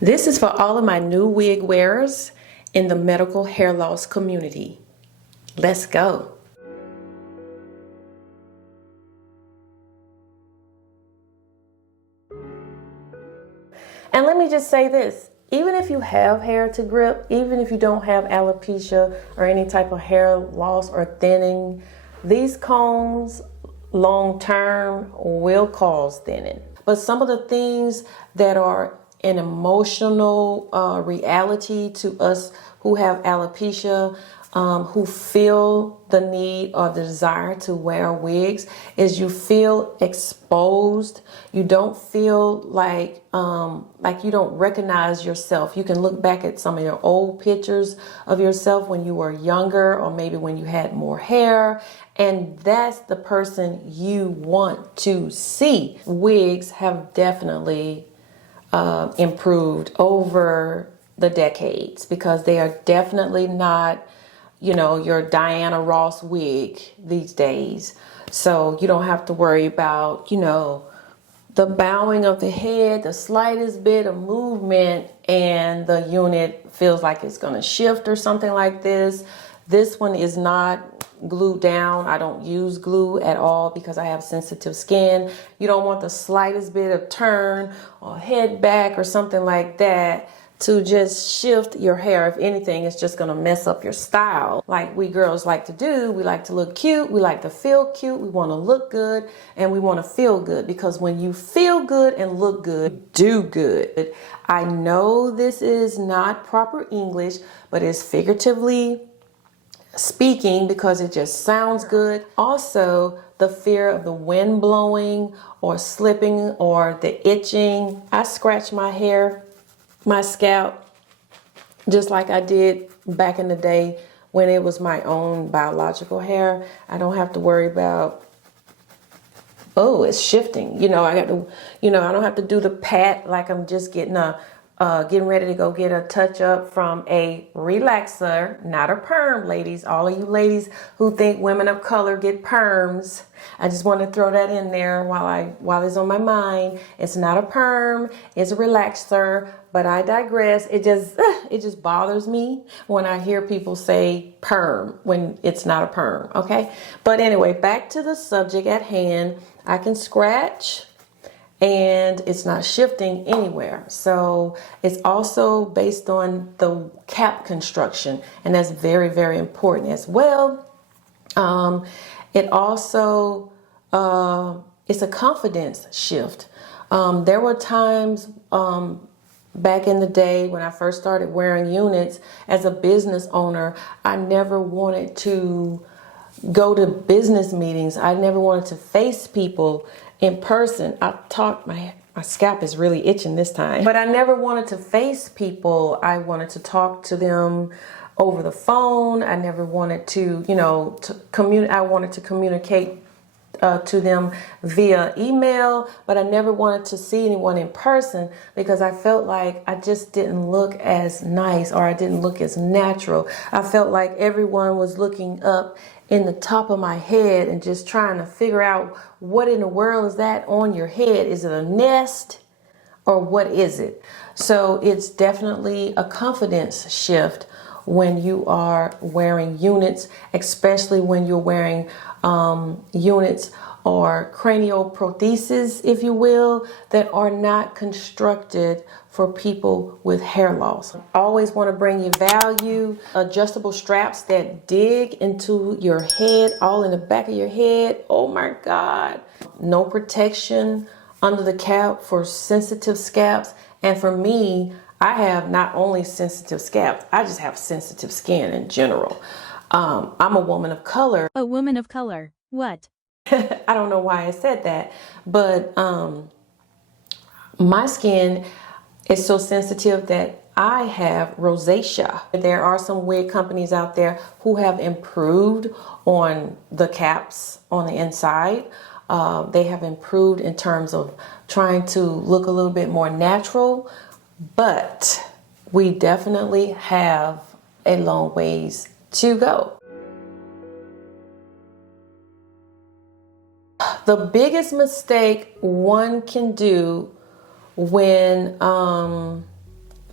This is for all of my new wig wearers in the medical hair loss community. Let's go. And let me just say this, even if you have hair to grip, even if you don't have alopecia or any type of hair loss or thinning, these combs long term will cause thinning. But some of the things that are an emotional reality to us who have alopecia, who feel the need or the desire to wear wigs, is you feel exposed. You don't feel like you don't recognize yourself. You can look back at some of your old pictures of yourself when you were younger, or maybe when you had more hair, and that's the person you want to see. Wigs have definitely improved over the decades, because they are definitely not, you know, your Diana Ross wig these days. So you don't have to worry about, you know, the bowing of the head, the slightest bit of movement, and the unit feels like it's going to shift or something like this. This one is not glued down. I don't use glue at all because I have sensitive skin. You don't want the slightest bit of turn or head back or something like that to just shift your hair. If anything, it's just going to mess up your style. Like we girls like to do, we like to look cute, we like to feel cute, we want to look good, and we want to feel good, because when you feel good and look good, do good. I know this is not proper English, but it's figuratively speaking because it just sounds good. Also, the fear of the wind blowing or slipping or the itching. I scratch my hair, my scalp, just like I did back in the day when it was my own biological hair. I don't have to worry about, oh, it's shifting. You know, I got to, you know, I don't have to do the pat like I'm just getting ready to go get a touch up from a relaxer, not a perm, ladies. All of you ladies who think women of color get perms, I just want to throw that in there while it's on my mind. It's not a perm, it's a relaxer, but I digress. It just bothers me when I hear people say perm when it's not a perm, okay? But anyway, back to the subject at hand. I can scratch and it's not shifting anywhere. So it's also based on the cap construction, and that's very, very important as well. It also, it's a confidence shift. There were times back in the day when I first started wearing units as a business owner, I never wanted to go to business meetings. I never wanted to face people in person. My scalp is really itching this time, but I never wanted to face people. I wanted to talk to them over the phone. I never wanted to, you know, I wanted to communicate to them via email, but I never wanted to see anyone in person because I felt like I just didn't look as nice, or I didn't look as natural. I felt like everyone was looking up in the top of my head and just trying to figure out, what in the world is that on your head? Is it a nest or what is it? So it's definitely a confidence shift when you are wearing units, especially when you're wearing units or cranial prostheses, if you will, that are not constructed for people with hair loss. Always want to bring you value. Adjustable straps that dig into your head, all in the back of your head. Oh my God. No protection under the cap for sensitive scalps. And for me, I have not only sensitive scalps, I just have sensitive skin in general. I'm a woman of color. A woman of color. What? I don't know why I said that, but my skin is so sensitive that I have rosacea. There are some wig companies out there who have improved on the caps on the inside. They have improved in terms of trying to look a little bit more natural, but we definitely have a long ways to go. The biggest mistake one can do when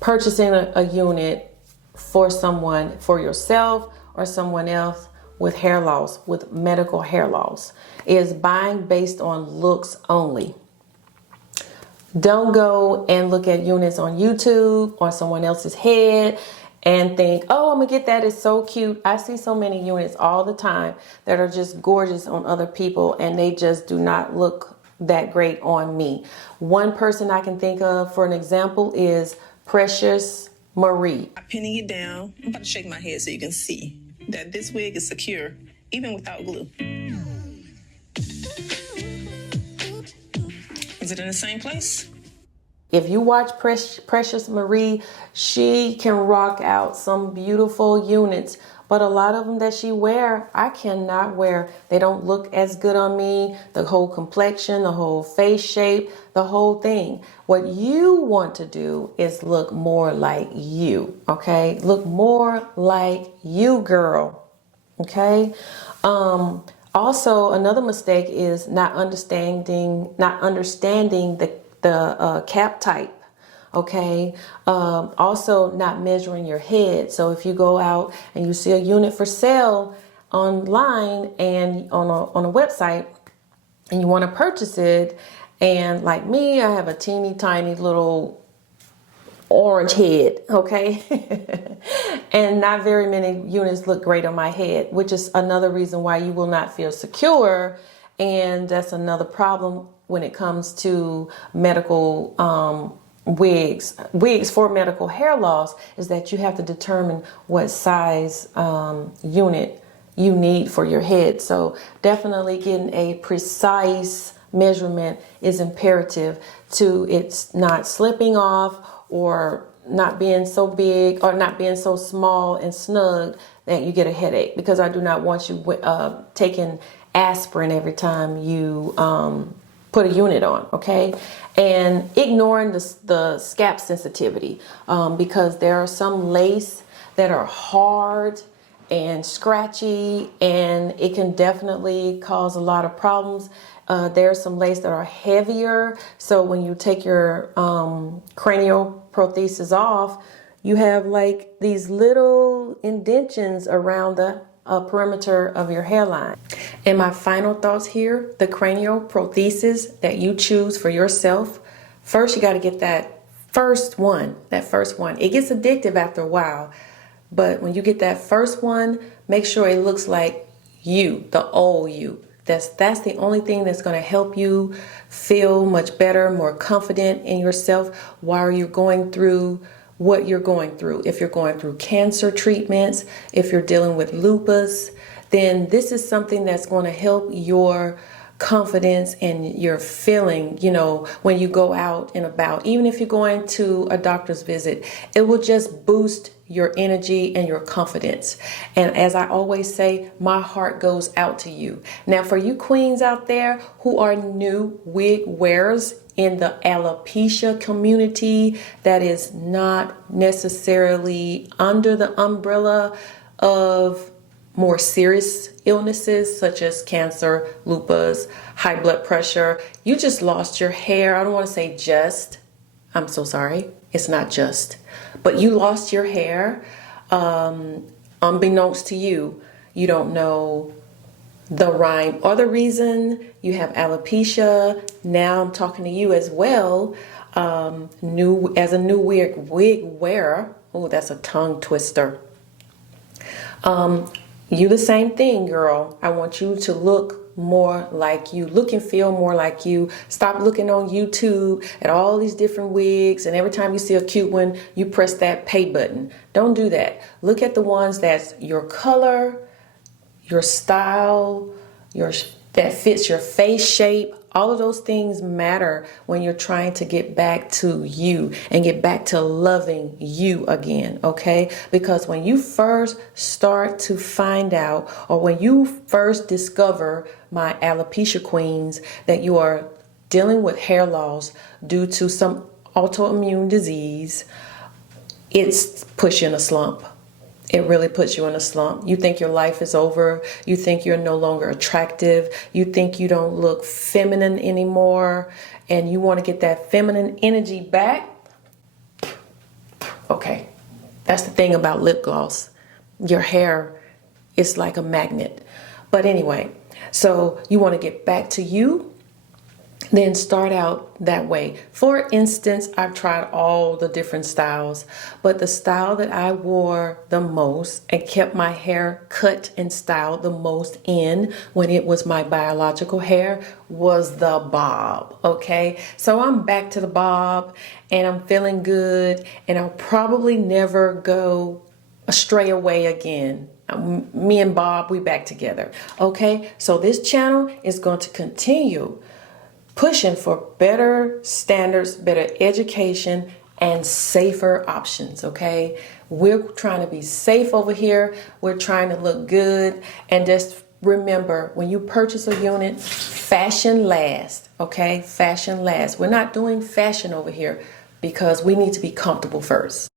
purchasing a unit for someone, for yourself or someone else with hair loss, with medical hair loss, is buying based on looks only. Don't go and look at units on YouTube or someone else's head and think, oh, I'm gonna get that. It's so cute. I see so many units all the time that are just gorgeous on other people, and they just do not look that great on me. One person I can think of for an example is Precious Marie. I'm pinning it down. I'm about to shake my head so you can see that this wig is secure even without glue. Is it in the same place? If you watch Precious Marie, she can rock out some beautiful units, but a lot of them that she wear, I cannot wear. They don't look as good on me. The whole complexion, the whole face shape, the whole thing. What you want to do is look more like you, okay? Look more like you, girl, okay? Also, another mistake is not understanding the cap type. Okay. Also not measuring your head. So if you go out and you see a unit for sale online and on a website and you want to purchase it, and like me, I have a teeny tiny little orange head, okay? And not very many units look great on my head, which is another reason why you will not feel secure. And that's another problem when it comes to medical wigs for medical hair loss, is that you have to determine what size unit you need for your head. So definitely getting a precise measurement is imperative to it's not slipping off or not being so big or not being so small and snug that you get a headache, because I do not want you taking aspirin every time you put a unit on, okay? And ignoring the scalp sensitivity, because there are some lace that are hard and scratchy, and it can definitely cause a lot of problems. There's some lace that are heavier, so when you take your cranial prosthesis off, you have like these little indentions around the perimeter of your hairline. And my final thoughts here, the cranial prosthesis that you choose for yourself, first you got to get that first one. It gets addictive after a while, but when you get that first one, make sure it looks like you, the old you. That's the only thing that's going to help you feel much better, more confident in yourself while you're going through what you're going through. If you're going through cancer treatments, if you're dealing with lupus, then this is something that's going to help your confidence and your feeling, when you go out and about. Even if you're going to a doctor's visit, it will just boost your energy and your confidence. And as I always say, my heart goes out to you. Now, for you queens out there who are new wig wearers in the alopecia community that is not necessarily under the umbrella of more serious illnesses such as cancer, lupus, high blood pressure, you just lost your hair. I don't want to say just, I'm so sorry, it's not just, but you lost your hair unbeknownst to you. You don't know the rhyme or the reason. You have alopecia. Now I'm talking to you as well, as a new wig wearer. Oh, that's a tongue twister. You the same thing, girl. I want you to look more like you. Look and feel more like you. Stop looking on YouTube at all these different wigs, and every time you see a cute one, you press that pay button. Don't do that. Look at the ones that's your color, your style, that fits your face shape. All of those things matter when you're trying to get back to you and get back to loving you again, okay? Because when you first start to find out, or when you first discover, my alopecia queens, that you are dealing with hair loss due to some autoimmune disease, it's puts you in a slump. It really puts you in a slump. You think your life is over. You think you're no longer attractive. You think you don't look feminine anymore. And you want to get that feminine energy back. Okay, that's the thing about lip gloss. Your hair is like a magnet. But anyway, so you want to get back to you, then start out that way. For instance, I've tried all the different styles, but the style that I wore the most and kept my hair cut and styled the most in when it was my biological hair was the bob. Okay, so I'm back to the bob and I'm feeling good, and I'll probably never go stray away again. Me and Bob, we back together. Okay, so this channel is going to continue pushing for better standards, better education, and safer options. Okay, we're trying to be safe over here. We're trying to look good, and just remember, when you purchase a unit, fashion lasts. Okay, fashion lasts. We're not doing fashion over here because we need to be comfortable first.